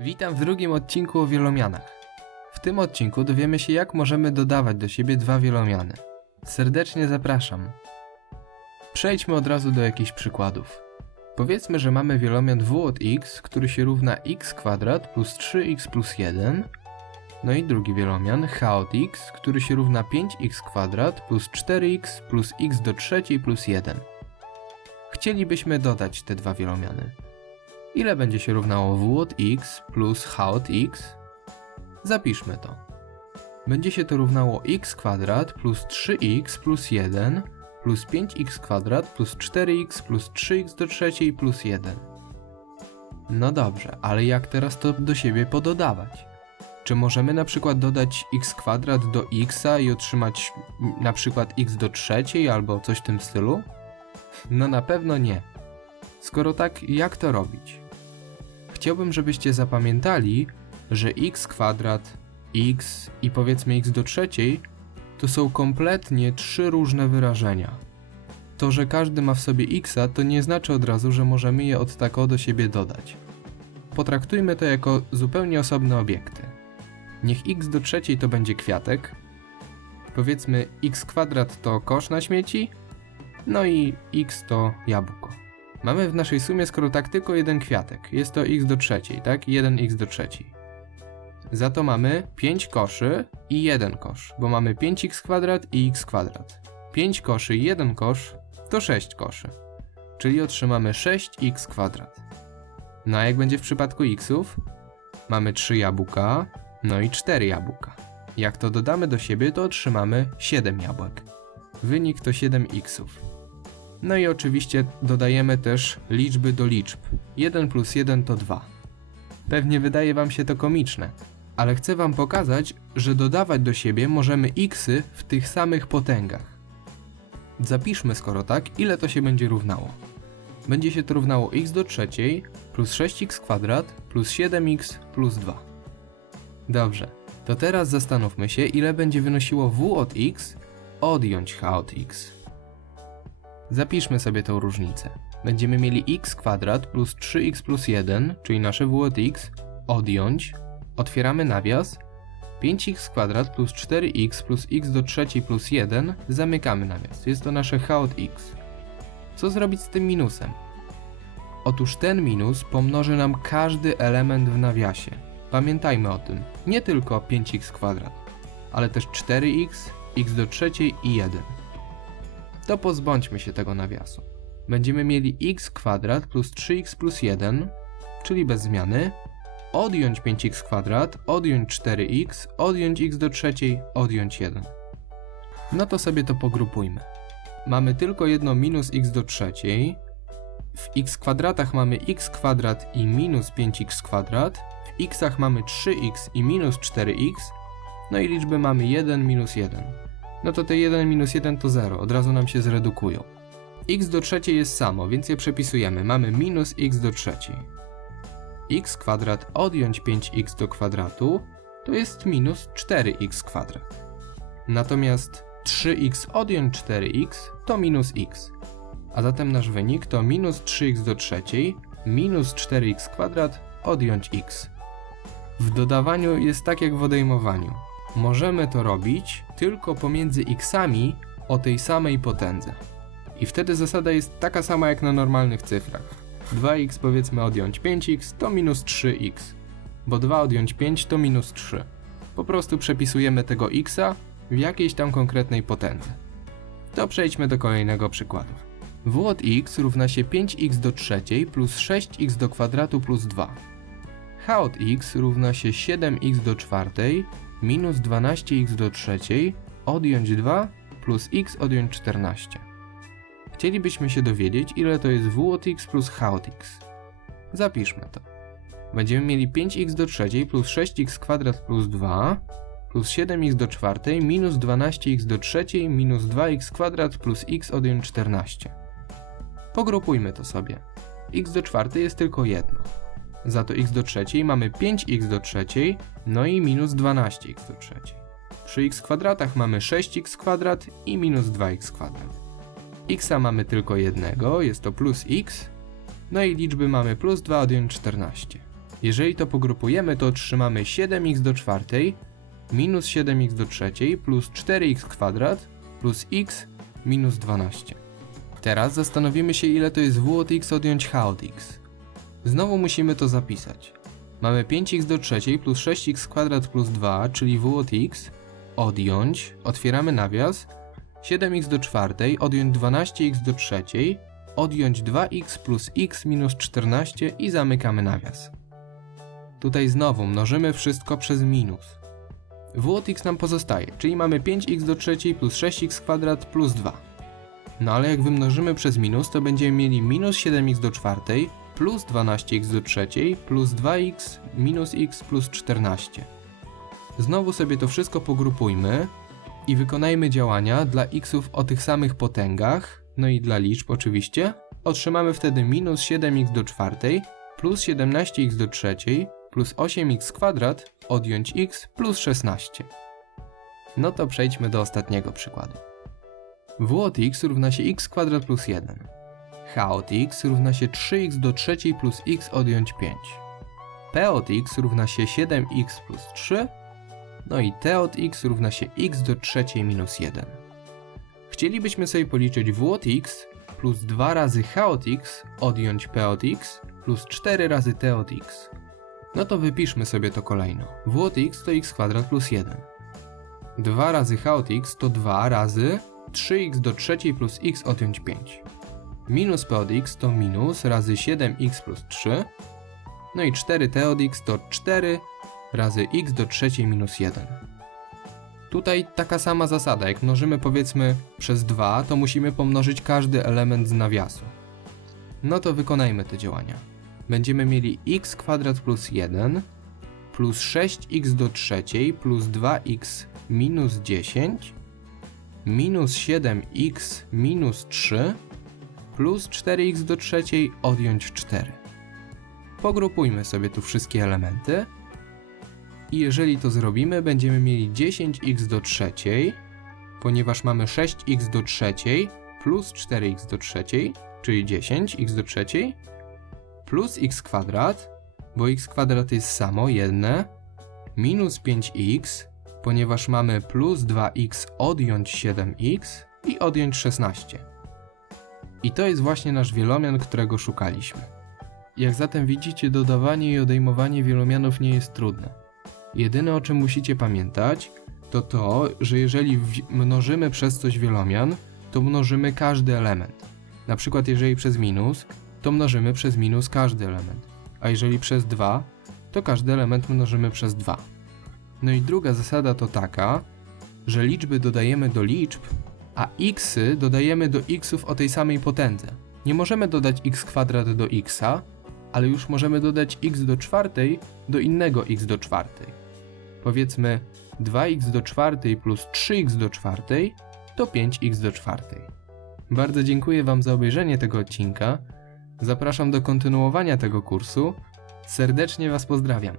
Witam w drugim odcinku o wielomianach. W tym odcinku dowiemy się, jak możemy dodawać do siebie dwa wielomiany. Serdecznie zapraszam. Przejdźmy od razu do jakichś przykładów. Powiedzmy, że mamy wielomian w od x, który się równa x kwadrat plus 3x plus 1. No i drugi wielomian h od x, który się równa 5x kwadrat plus 4x plus x do trzeciej plus 1. Chcielibyśmy dodać te dwa wielomiany. Ile będzie się równało w od x plus h od x? Zapiszmy to. Będzie się to równało x kwadrat plus 3x plus 1 plus 5x kwadrat plus 4x plus 3x do trzeciej plus 1. No dobrze, ale jak teraz to do siebie pododawać? Czy możemy na przykład dodać x kwadrat do x i otrzymać na przykład x do trzeciej albo coś w tym stylu? No na pewno nie. Skoro tak, jak to robić? Chciałbym, żebyście zapamiętali, że x kwadrat, x i powiedzmy x do trzeciej to są kompletnie trzy różne wyrażenia. To, że każdy ma w sobie x, to nie znaczy od razu, że możemy je od tako do siebie dodać. Potraktujmy to jako zupełnie osobne obiekty. Niech x do trzeciej to będzie kwiatek. Powiedzmy x kwadrat to kosz na śmieci, no i x to jabłko. Mamy w naszej sumie skoro tak tylko jeden kwiatek. Jest to x do trzeciej, tak? 1x do trzeciej. Za to mamy 5 koszy i 1 kosz, bo mamy 5x kwadrat i x kwadrat. 5 koszy i 1 kosz to 6 koszy, czyli otrzymamy 6x kwadrat. No a jak będzie w przypadku xów? Mamy 3 jabłka, no i 4 jabłka. Jak to dodamy do siebie, to otrzymamy 7 jabłek. Wynik to 7 xów. No i oczywiście dodajemy też liczby do liczb. 1 plus 1 to 2. Pewnie wydaje Wam się to komiczne, ale chcę Wam pokazać, że dodawać do siebie możemy xy w tych samych potęgach. Zapiszmy skoro tak, ile to się będzie równało. Będzie się to równało x do trzeciej plus 6x kwadrat plus 7x plus 2. Dobrze, to teraz zastanówmy się, ile będzie wynosiło w od x odjąć h od x. Zapiszmy sobie tą różnicę. Będziemy mieli x kwadrat plus 3x plus 1, czyli nasze w od x, odjąć, otwieramy nawias, 5x kwadrat plus 4x plus x do trzeciej plus 1, zamykamy nawias. Jest to nasze h od x. Co zrobić z tym minusem? Otóż ten minus pomnoży nam każdy element w nawiasie. Pamiętajmy o tym. Nie tylko 5x kwadrat, ale też 4x, x do trzeciej i 1 to pozbądźmy się tego nawiasu. Będziemy mieli x kwadrat plus 3x plus 1, czyli bez zmiany, odjąć 5x kwadrat, odjąć 4x, odjąć x do trzeciej, odjąć 1. No to sobie to pogrupujmy. Mamy tylko jedno minus x do trzeciej, w x kwadratach mamy x kwadrat i minus 5x kwadrat, w xach mamy 3x i minus 4x, no i liczby mamy 1 minus 1 no to te 1 minus 1 to 0, od razu nam się zredukują. x do trzeciej jest samo, więc je przepisujemy. Mamy minus x do trzeciej. x kwadrat odjąć 5x do kwadratu to jest minus 4x kwadrat. Natomiast 3x odjąć 4x to minus x. A zatem nasz wynik to minus 3x do trzeciej minus 4x kwadrat odjąć x. W dodawaniu jest tak jak w odejmowaniu. Możemy to robić tylko pomiędzy xami o tej samej potędze. I wtedy zasada jest taka sama jak na normalnych cyfrach. 2x powiedzmy odjąć 5x to minus 3x, bo 2 odjąć 5 to minus 3. Po prostu przepisujemy tego xa w jakiejś tam konkretnej potędze. To przejdźmy do kolejnego przykładu. w od x równa się 5x do trzeciej plus 6x do kwadratu plus 2. h od x równa się 7x do czwartej minus 12x do trzeciej odjąć 2 plus x odjąć 14. Chcielibyśmy się dowiedzieć, ile to jest w od x plus h od x. Zapiszmy to. Będziemy mieli 5x do trzeciej plus 6x kwadrat plus 2 plus 7x do czwartej minus 12x do trzeciej minus 2x kwadrat plus x odjąć 14. Pogrupujmy to sobie. x do czwartej jest tylko jedno. Za to x do trzeciej mamy 5x do trzeciej, no i minus 12x do trzeciej. Przy x kwadratach mamy 6x kwadrat i minus 2x kwadrat. xa mamy tylko jednego, jest to plus x, no i liczby mamy plus 2 odjąć 14. Jeżeli to pogrupujemy, to otrzymamy 7x do czwartej minus 7x do trzeciej plus 4x kwadrat plus x minus 12. Teraz zastanowimy się ile to jest w od x odjąć h od x. Znowu musimy to zapisać. Mamy 5x do trzeciej plus 6x kwadrat plus 2, czyli w od x, odjąć, otwieramy nawias, 7x do czwartej, odjąć 12x do trzeciej, odjąć 2x plus x minus 14 i zamykamy nawias. Tutaj znowu mnożymy wszystko przez minus. W od x nam pozostaje, czyli mamy 5x do trzeciej plus 6x kwadrat plus 2. No ale jak wymnożymy przez minus, to będziemy mieli minus 7x do czwartej plus 12x do trzeciej plus 2x minus x plus 14. Znowu sobie to wszystko pogrupujmy i wykonajmy działania dla xów o tych samych potęgach, no i dla liczb oczywiście. Otrzymamy wtedy minus 7x do czwartej plus 17x do trzeciej plus 8x kwadrat odjąć x plus 16. No to przejdźmy do ostatniego przykładu. w od x równa się x kwadrat plus 1. h od x równa się 3x do trzeciej plus x odjąć 5. p od x równa się 7x plus 3. No i t od x równa się x do trzeciej minus 1. Chcielibyśmy sobie policzyć w od x plus 2 razy h od x odjąć p od x plus 4 razy t od x. No to wypiszmy sobie to kolejno. w od x to x kwadrat plus 1. 2 razy h od x to 2 razy 3x do trzeciej plus x odjąć 5. Minus p od x to minus razy 7x plus 3. No i 4t od x to 4 razy x do trzeciej minus 1. Tutaj taka sama zasada, jak mnożymy powiedzmy przez 2, to musimy pomnożyć każdy element z nawiasu. No to wykonajmy te działania. Będziemy mieli x kwadrat plus 1 plus 6x do trzeciej plus 2x minus 10 minus 7x minus 3 plus 4x do trzeciej odjąć 4. Pogrupujmy sobie tu wszystkie elementy. I jeżeli to zrobimy, będziemy mieli 10x do trzeciej, ponieważ mamy 6x do trzeciej plus 4x do trzeciej, czyli 10x do trzeciej, plus x kwadrat, bo x kwadrat jest samo, jedne, minus 5x, ponieważ mamy plus 2x odjąć 7x i odjąć 16. I to jest właśnie nasz wielomian, którego szukaliśmy. Jak zatem widzicie, dodawanie i odejmowanie wielomianów nie jest trudne. Jedyne o czym musicie pamiętać, to to, że jeżeli mnożymy przez coś wielomian, to mnożymy każdy element. Na przykład jeżeli przez minus, to mnożymy przez minus każdy element. A jeżeli przez 2, to każdy element mnożymy przez 2. No i druga zasada to taka, że liczby dodajemy do liczb, a xy dodajemy do xów o tej samej potędze. Nie możemy dodać x kwadrat do xa, ale już możemy dodać x do czwartej do innego x do czwartej. Powiedzmy 2x do czwartej plus 3x do czwartej to 5x do czwartej. Bardzo dziękuję Wam za obejrzenie tego odcinka. Zapraszam do kontynuowania tego kursu. Serdecznie Was pozdrawiam.